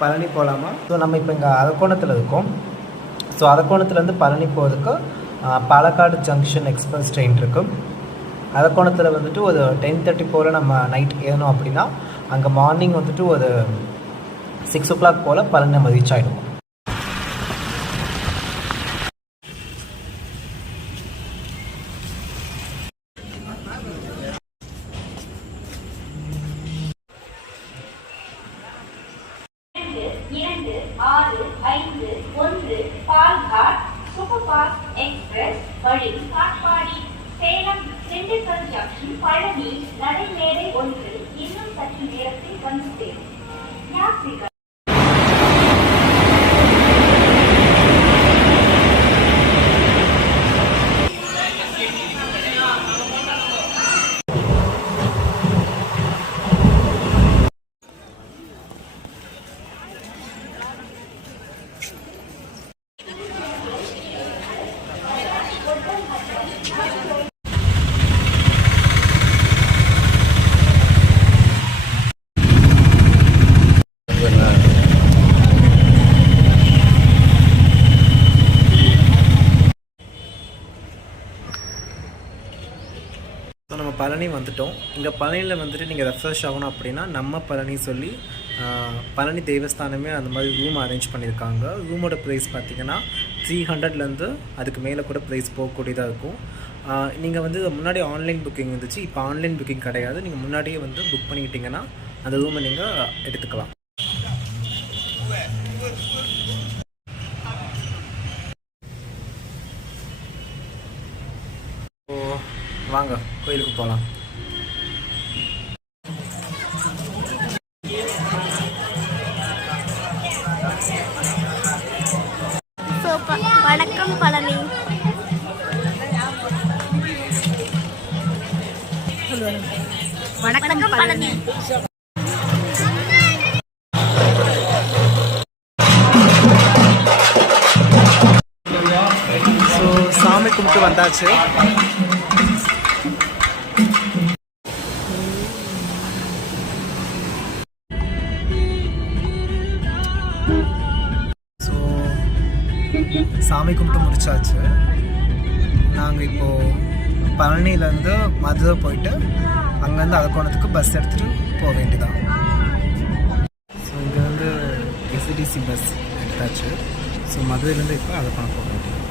பழனி போகலாமா? ஸோ நம்ம இப்போ இங்கே அரக்கோணத்தில் இருக்கோம். ஸோ அரக்கோணத்துலேருந்து பழனி போகிறதுக்கு பாலக்காடு ஜங்ஷன் எக்ஸ்பிரஸ் ட்ரெயின் இருக்கும். அரக்கோணத்தில் வந்துட்டு ஒரு 10:30 போல் நம்ம நைட் ஏறணும் அப்படின்னா அங்கே மார்னிங் வந்துட்டு ஒரு 6 o'clock போல் பழனி நம்ம ரீச் ஆகிடுவோம். சூப்பர் ஃபாஸ்ட் எக்ஸ்பிரஸ் வழி காட்பாடி சேலம் திண்டுக்கல் ஜங்ஷன் பழனி நடைமேடை 1 இன்னும் சற்று நேரத்தில் வந்து சேரும். யாத்ரிகர் ஸோ நம்ம பழனி வந்துவிட்டோம். இங்கே பழனியில் வந்துட்டு நீங்கள் ரெஃப்ரெஷ் ஆகணும் அப்படின்னா நம்ம பழனி சொல்லி பழனி தேவஸ்தானமே அந்த மாதிரி ரூம் அரேஞ்ச் பண்ணியிருக்காங்க. ரூமோட ப்ரைஸ் பார்த்திங்கன்னா 300லேருந்து அதுக்கு மேலே கூட ப்ரைஸ் போகக்கூடியதாக இருக்கும். நீங்கள் வந்து முன்னாடி ஆன்லைன் புக்கிங் இருந்துச்சு, இப்போ ஆன்லைன் புக்கிங் கிடையாது. நீங்கள் முன்னாடியே வந்து புக் பண்ணிக்கிட்டிங்கன்னா அந்த ரூமை நீங்கள் எடுத்துக்கலாம். வாங்க கோயிலுக்கு போகலாம். வணக்கம் பழனி. வணக்கம் பழனி. ஸோ சாமி கும்பிட்டு வந்தாச்சு. சாமி கும்பிட்டு முடிச்சாச்சு. நாங்கள் இப்போது பழனியிலேருந்து மதுரை போயிட்டு அங்கேருந்து அரக்கோணத்துக்கு பஸ் எடுத்துகிட்டு போக வேண்டியதான். ஸோ இங்கே வந்து எஸ்டிசி பஸ் எடுத்தாச்சு. ஸோ மதுரையிலேருந்து இப்போ அரக்கோணம் போக வேண்டியது.